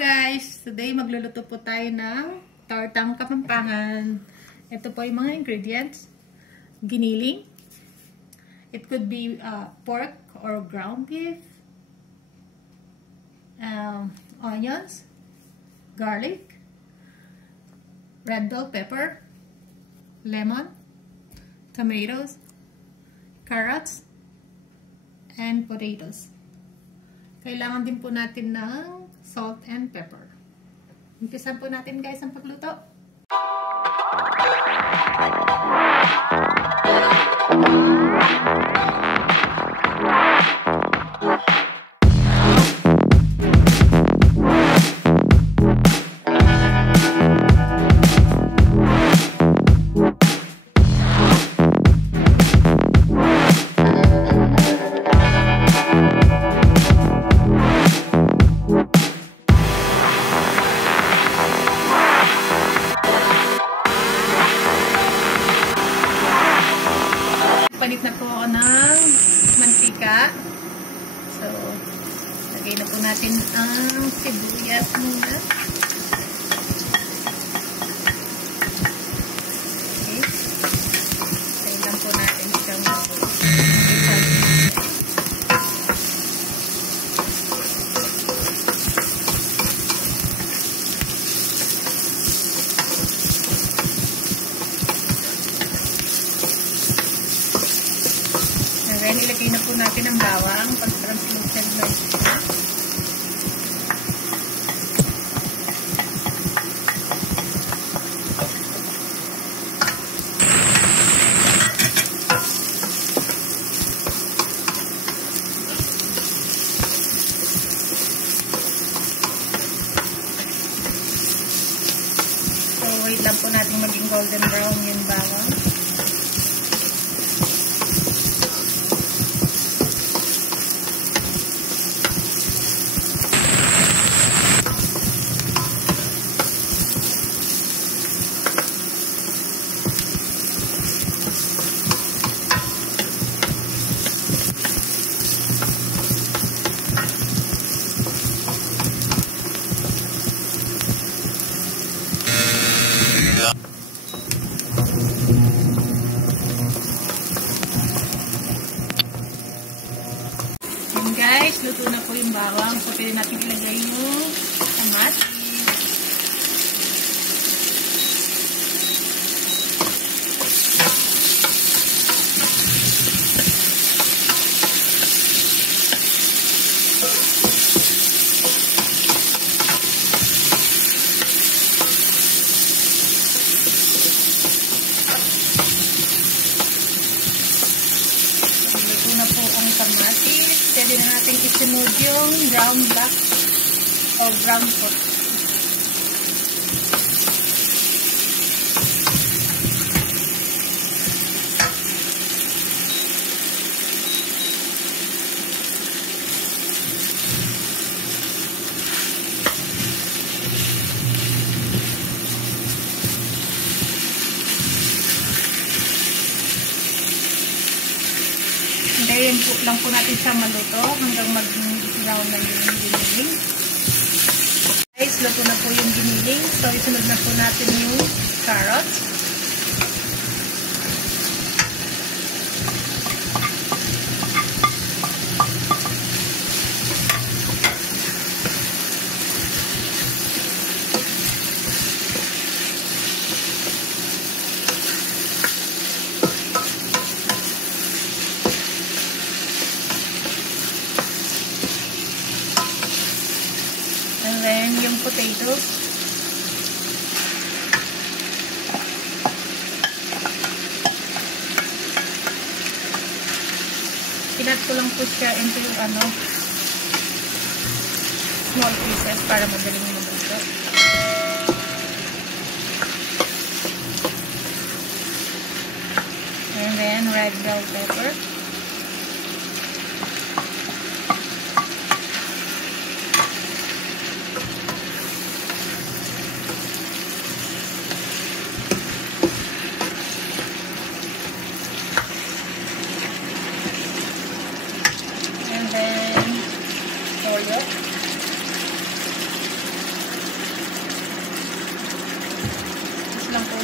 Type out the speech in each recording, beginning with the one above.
guys! Today magluluto po tayo ng tortang Kapampangan. Ito po yung mga ingredients. Giniling. It could be pork or ground beef. Onions. Garlic. Red bell pepper. Lemon. Tomatoes. Carrots. And potatoes. Kailangan din po natin ng salt and pepper. Umpisan po natin guys ang pagluto. Palit na po ako ng mantika. So, lagay na po natin ang sibuyas muna. Okay. Lagay lang po natin siyang then, ilagay na po natin ang bawang pag translucent na siya. So, wait lang po natin maging golden brown yung bawang. Guys, luto na po yung bawang. So, pwede natin ilagay yung kamatis. Luto na po ang kamatis. Pwede na natin isunod yung brown black o brown pork. Hintayin po lang po natin siya maluto hanggang mag-brown na yung giniling. Guys, luto na po yung giniling. So, isunod na po natin yung carrots. And then, yung potatoes. Pinat ko lang po siya into yung small pieces para madaling maluto. And then, red bell pepper. And then, toyo.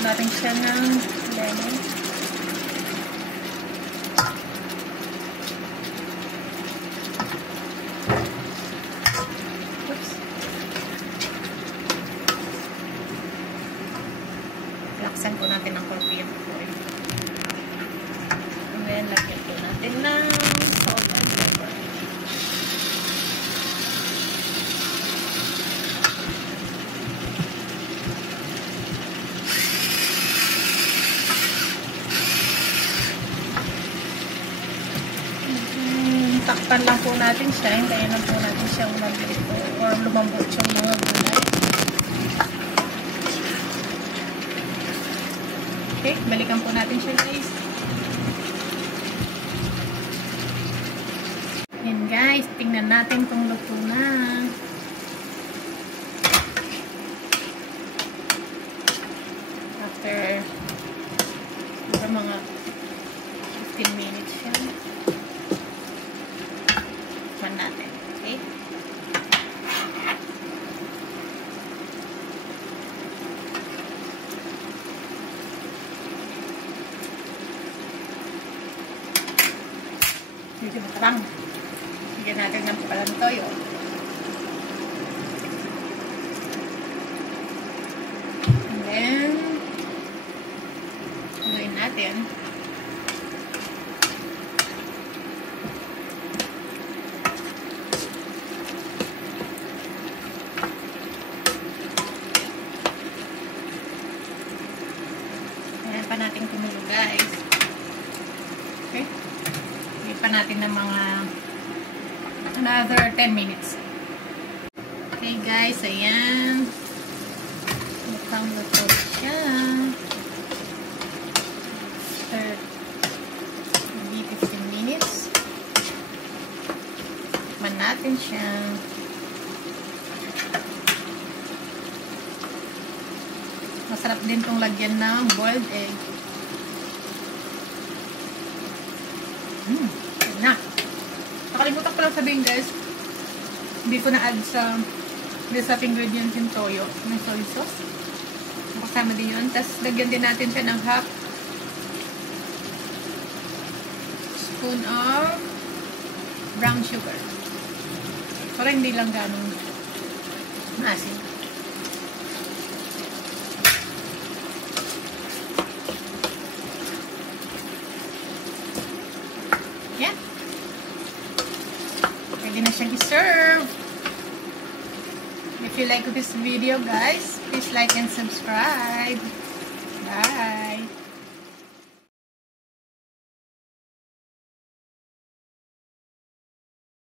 natin siya ng lemon. Oops. Laksan po natin ng konti yung oil. And then, lagyan po natin ng salt and pepper. Takpan lang po natin siya. Hintayin lang po natin siyang maglito or lumambot yung mga gulay. Okay, balikan po natin siya guys. Yan guys, tingnan natin kung luto na. After mga 15 minutes siya. Natin. Okay? Medyo matarang. Bigyan natin ng palang toyo. And then, gawin natin. Pa natin kumulo guys. Okay? Hindi pa natin ng mga another 10 minutes. Okay guys, ayan. Mukhang luto siya. After maybe 15 minutes. Tikman natin siya. Masarap din itong lagyan ng boiled egg. Na. Nakalimutan ko lang sabihin guys, hindi ko na-add sa list of ingredients yung toyo, ng soy sauce. Kasama din yun. Tapos lagyan din natin siya ng half spoon of brown sugar. Para hindi lang ganun maasin. Yeah. Ready na siyang i-serve. If you like this video guys, please like and subscribe. Bye!